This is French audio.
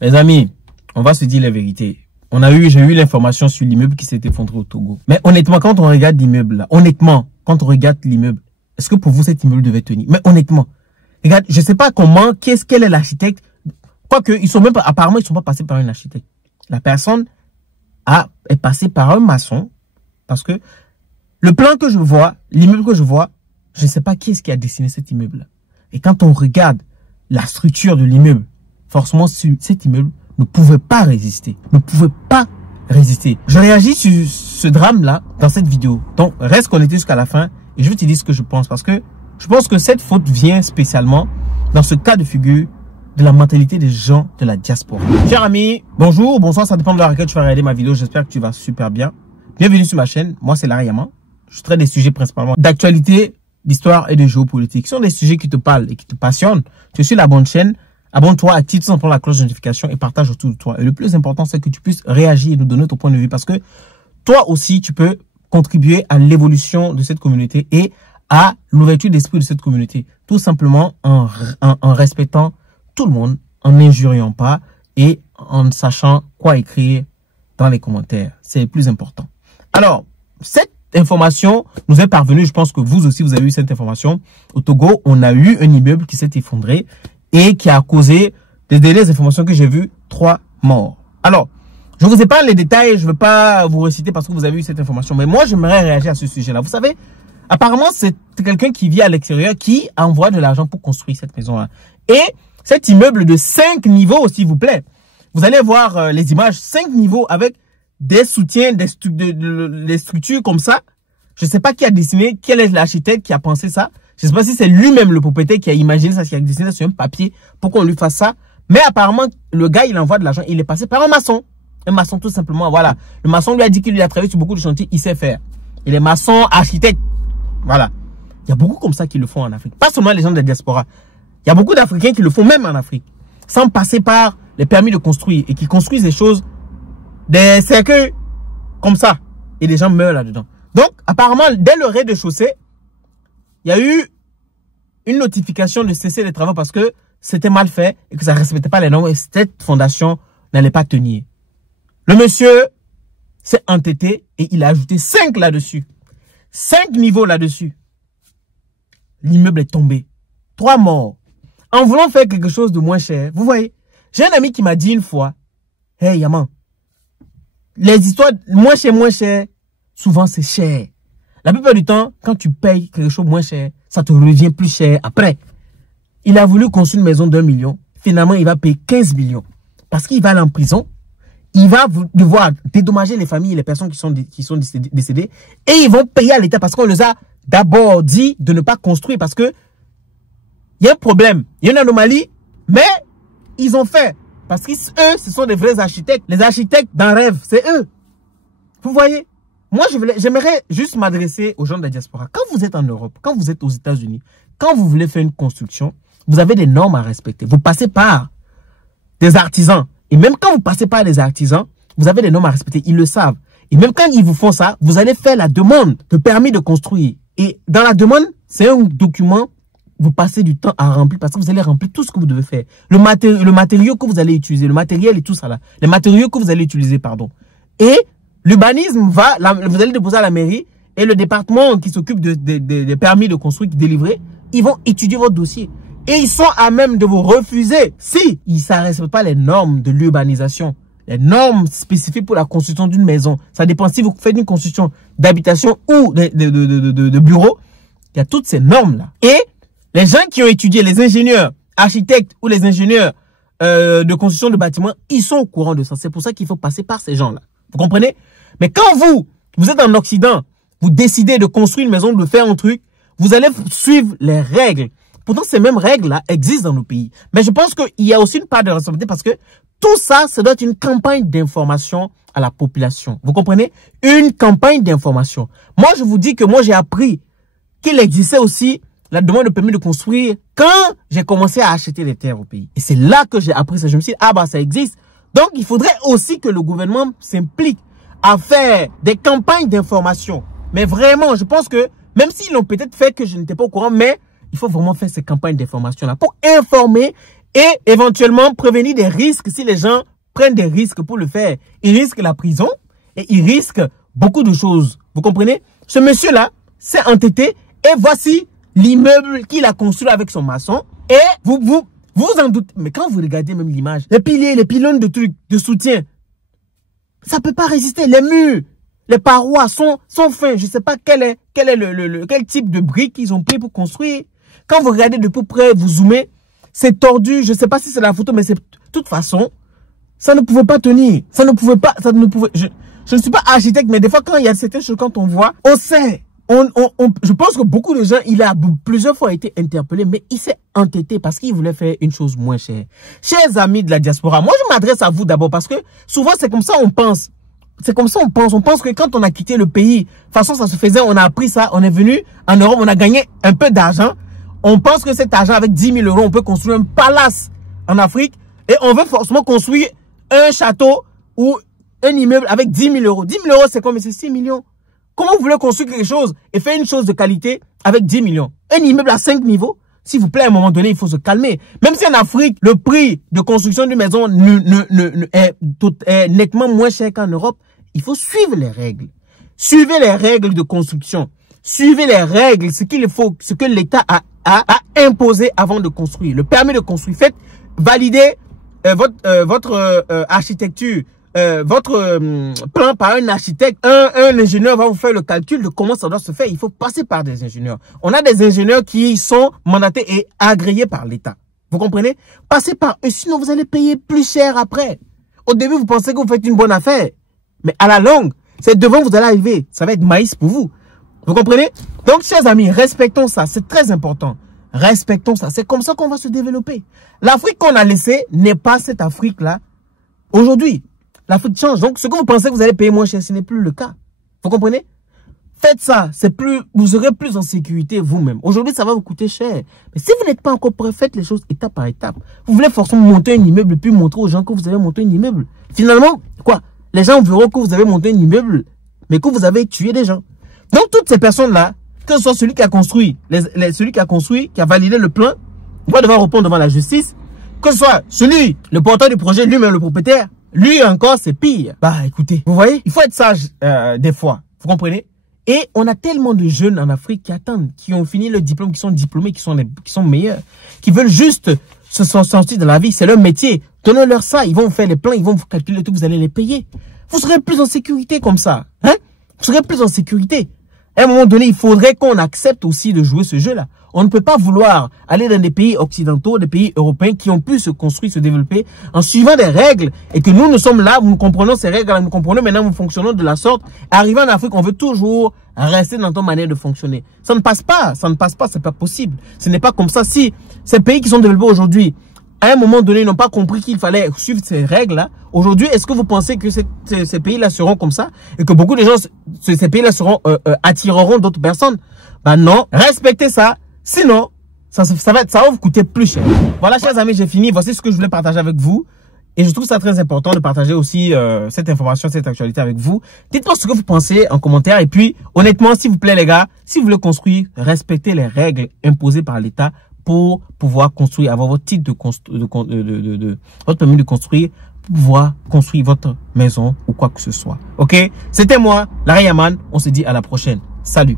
Mes amis, on va se dire la vérité. J'ai eu l'information sur l'immeuble qui s'est effondré au Togo. Mais honnêtement, quand on regarde l'immeuble là, est-ce que pour vous cet immeuble devait tenir? Mais honnêtement, regarde, je sais pas comment, quel est l'architecte. Quoique, apparemment, ils sont pas passés par un architecte. La personne est passée par un maçon. Parce que le plan que je vois, l'immeuble que je vois, je ne sais pas qui est-ce qui a dessiné cet immeuble là. Et quand on regarde la structure de l'immeuble, forcément, cet immeuble ne pouvait pas résister. Je réagis sur ce drame-là dans cette vidéo. Donc, reste connecté jusqu'à la fin et je vais te dire ce que je pense. Parce que je pense que cette faute vient spécialement dans ce cas de figure de la mentalité des gens de la diaspora. Chers amis, bonjour, bonsoir, ça dépend de l'heure à laquelle tu vas regarder ma vidéo. J'espère que tu vas super bien. Bienvenue sur ma chaîne. Moi, c'est Larry Yaman. Je traite des sujets principalement d'actualité, d'histoire et de géopolitique. Ce sont des sujets qui te parlent et qui te passionnent. Tu es sur la bonne chaîne. Abonne-toi, active tout simplement la cloche de notification et partage autour de toi. Et le plus important, c'est que tu puisses réagir et nous donner ton point de vue parce que toi aussi, tu peux contribuer à l'évolution de cette communauté et à l'ouverture d'esprit de cette communauté. Tout simplement en respectant tout le monde, en n'injuriant pas et en sachant quoi écrire dans les commentaires. C'est le plus important. Alors, cette information nous est parvenue, je pense que vous aussi, vous avez eu cette information. Au Togo, on a eu un immeuble qui s'est effondré et qui a causé, des dernières informations que j'ai vues, 3 morts. Alors, je vous épargne les détails, je ne veux pas vous réciter parce que vous avez eu cette information. Mais moi, j'aimerais réagir à ce sujet-là. Vous savez, apparemment, c'est quelqu'un qui vit à l'extérieur qui envoie de l'argent pour construire cette maison-là. Et cet immeuble de 5 niveaux, s'il vous plaît. Vous allez voir les images, 5 niveaux avec des soutiens, des structures comme ça. Je ne sais pas qui a dessiné, quel est l'architecte qui a pensé ça. Je ne sais pas si c'est lui-même le propriétaire qui a imaginé ça, qui a dessiné ça sur un papier pour qu'on lui fasse ça. Mais apparemment, le gars, il envoie de l'argent. Il est passé par un maçon. Un maçon, tout simplement. Voilà. Le maçon lui a dit qu'il a travaillé sur beaucoup de chantiers. Il sait faire. Il est maçon, architecte. Voilà. Il y a beaucoup comme ça qui le font en Afrique. Pas seulement les gens de la diaspora. Il y a beaucoup d'Africains qui le font même en Afrique. Sans passer par les permis de construire. Et qui construisent des choses, des cercueils comme ça. Et les gens meurent là-dedans. Donc, apparemment, dès le rez-de-chaussée, il y a eu une notification de cesser les travaux parce que c'était mal fait et que ça ne respectait pas les normes et cette fondation n'allait pas tenir. Le monsieur s'est entêté et il a ajouté 5 là-dessus. 5 niveaux là-dessus. L'immeuble est tombé. 3 morts. En voulant faire quelque chose de moins cher, vous voyez, j'ai un ami qui m'a dit une fois, « Hey Yaman, les histoires moins cher, souvent c'est cher. La plupart du temps, quand tu payes quelque chose moins cher, ça te revient plus cher après. » Il a voulu construire une maison d'1 million. Finalement, il va payer 15 millions. Parce qu'il va aller en prison. Il va devoir dédommager les familles et les personnes qui sont décédées. Et ils vont payer à l'État parce qu'on les a d'abord dit de ne pas construire. Parce que il y a un problème. Il y a une anomalie. Mais ils ont fait. Parce qu'eux, ce sont des vrais architectes. Les architectes d'un rêve, c'est eux. Vous voyez? Moi, j'aimerais juste m'adresser aux gens de la diaspora. Quand vous êtes en Europe, quand vous êtes aux États-Unis, quand vous voulez faire une construction, vous avez des normes à respecter. Vous passez par des artisans. Et même quand vous passez par des artisans, vous avez des normes à respecter. Ils le savent. Et même quand ils vous font ça, vous allez faire la demande de permis de construire. Et dans la demande, c'est un document, vous passez du temps à remplir parce que vous allez remplir tout ce que vous devez faire. Le matériau que vous allez utiliser, le matériel et tout ça là. Les matériaux que vous allez utiliser, pardon. Et l'urbanisme vous allez déposer à la mairie et le département qui s'occupe des permis de construire, de délivrer, ils vont étudier votre dossier. Et ils sont à même de vous refuser si ça ne respecte pas les normes de l'urbanisation. Les normes spécifiques pour la construction d'une maison. Ça dépend si vous faites une construction d'habitation ou de bureau. Il y a toutes ces normes-là. Et les gens qui ont étudié, les ingénieurs, architectes ou les ingénieurs de construction de bâtiments, ils sont au courant de ça. C'est pour ça qu'il faut passer par ces gens-là. Vous comprenez? Mais quand vous êtes en Occident, vous décidez de construire une maison, de faire un truc, vous allez suivre les règles. Pourtant, ces mêmes règles-là existent dans nos pays. Mais je pense qu'il y a aussi une part de responsabilité parce que tout ça, ça doit être une campagne d'information à la population. Vous comprenez? Une campagne d'information. Moi, je vous dis que moi, j'ai appris qu'il existait aussi la demande de permis de construire quand j'ai commencé à acheter des terres au pays. Et c'est là que j'ai appris ça. Je me suis dit, ah bah, ça existe. Donc, il faudrait aussi que le gouvernement s'implique à faire des campagnes d'information. Mais vraiment, je pense que, même s'ils l'ont peut-être fait que je n'étais pas au courant, mais il faut vraiment faire ces campagnes d'information-là pour informer et éventuellement prévenir des risques si les gens prennent des risques pour le faire. Ils risquent la prison et ils risquent beaucoup de choses. Vous comprenez? Ce monsieur-là s'est entêté et voici l'immeuble qu'il a construit avec son maçon. Et vous en doutez. Mais quand vous regardez même l'image, les piliers, les pylônes de trucs, de soutien, ça peut pas résister. Les murs, les parois sont fins. Je sais pas quel type de briques ils ont pris pour construire. Quand vous regardez de plus près, vous zoomez, c'est tordu. Je sais pas si c'est la photo, mais c'est de toute façon, ça ne pouvait pas tenir. Ça ne pouvait pas, je ne suis pas architecte, mais des fois quand il y a certaines choses, quand on voit, on sait. Je pense que beaucoup de gens, il a plusieurs fois été interpellé, mais il s'est entêté parce qu'il voulait faire une chose moins chère. Chers amis de la diaspora, moi je m'adresse à vous d'abord parce que souvent c'est comme ça on pense. C'est comme ça on pense. On pense que quand on a quitté le pays, de toute façon ça se faisait, on a appris ça, on est venu en Europe, on a gagné un peu d'argent. On pense que cet argent avec 10 000 euros, on peut construire un palace en Afrique et on veut forcément construire un château ou un immeuble avec 10 000 euros. 10 000 euros c'est combien? C'est 6 millions. Comment vous voulez construire quelque chose et faire une chose de qualité avec 10 millions? Un immeuble à 5 niveaux? S'il vous plaît, à un moment donné, il faut se calmer. Même si en Afrique, le prix de construction d'une maison est nettement moins cher qu'en Europe, il faut suivre les règles. Suivez les règles de construction. Suivez les règles, ce qu'il faut, ce que l'État a imposé avant de construire. Le permis de construire. Faites valider votre architecture. Votre plan par un architecte, un ingénieur va vous faire le calcul de comment ça doit se faire. Il faut passer par des ingénieurs. On a des ingénieurs qui sont mandatés et agréés par l'État. Vous comprenez? Passez par eux, sinon vous allez payer plus cher après. Au début, vous pensez que vous faites une bonne affaire. Mais à la longue, c'est devant que vous allez arriver. Ça va être maïs pour vous. Vous comprenez? Donc, chers amis, respectons ça. C'est très important. Respectons ça. C'est comme ça qu'on va se développer. L'Afrique qu'on a laissée n'est pas cette Afrique-là aujourd'hui. L'Afrique change. Donc, ce que vous pensez que vous allez payer moins cher, ce n'est plus le cas. Vous comprenez? Faites ça. Vous serez plus en sécurité vous-même. Aujourd'hui, ça va vous coûter cher. Mais si vous n'êtes pas encore prêt, faites les choses étape par étape. Vous voulez forcément monter un immeuble, puis montrer aux gens que vous avez monté un immeuble. Finalement, quoi? Les gens verront que vous avez monté un immeuble, mais que vous avez tué des gens. Donc, toutes ces personnes-là, que ce soit celui qui a construit, qui a validé le plan, va devoir répondre devant la justice. Que ce soit le porteur du projet, lui-même le propriétaire. Lui encore, c'est pire. Bah, écoutez, vous voyez, il faut être sage des fois. Vous comprenez? Et on a tellement de jeunes en Afrique qui attendent, qui ont fini le diplôme, qui sont diplômés, qui sont meilleurs, qui veulent juste se sortir de la vie. C'est leur métier. Donnez-leur ça. Ils vont vous faire les plans, ils vont vous calculer tout, vous allez les payer. Vous serez plus en sécurité comme ça. Hein? Vous serez plus en sécurité. À un moment donné, il faudrait qu'on accepte aussi de jouer ce jeu-là. On ne peut pas vouloir aller dans des pays occidentaux, des pays européens qui ont pu se construire, se développer en suivant des règles et que nous sommes là, nous comprenons ces règles, nous comprenons maintenant, nous fonctionnons de la sorte. Arrivé en Afrique, on veut toujours rester dans ton manière de fonctionner. Ça ne passe pas, c'est pas possible. Ce n'est pas comme ça. Si ces pays qui sont développés aujourd'hui, à un moment donné, ils n'ont pas compris qu'il fallait suivre ces règles-là. Aujourd'hui, est-ce que vous pensez que ces pays-là seront comme ça et que beaucoup de gens, ces pays-là attireront d'autres personnes? Ben non, respectez ça. Sinon, ça va vous coûter plus cher. Voilà, chers amis, j'ai fini. Voici ce que je voulais partager avec vous. Et je trouve ça très important de partager aussi cette information, cette actualité avec vous. Dites-moi ce que vous pensez en commentaire. Et puis, honnêtement, s'il vous plaît, les gars, si vous voulez construire, respectez les règles imposées par l'État pour pouvoir construire, avoir votre titre votre permis de construire, pour pouvoir construire votre maison ou quoi que ce soit. Ok? C'était moi, Larry Yaman. On se dit à la prochaine. Salut!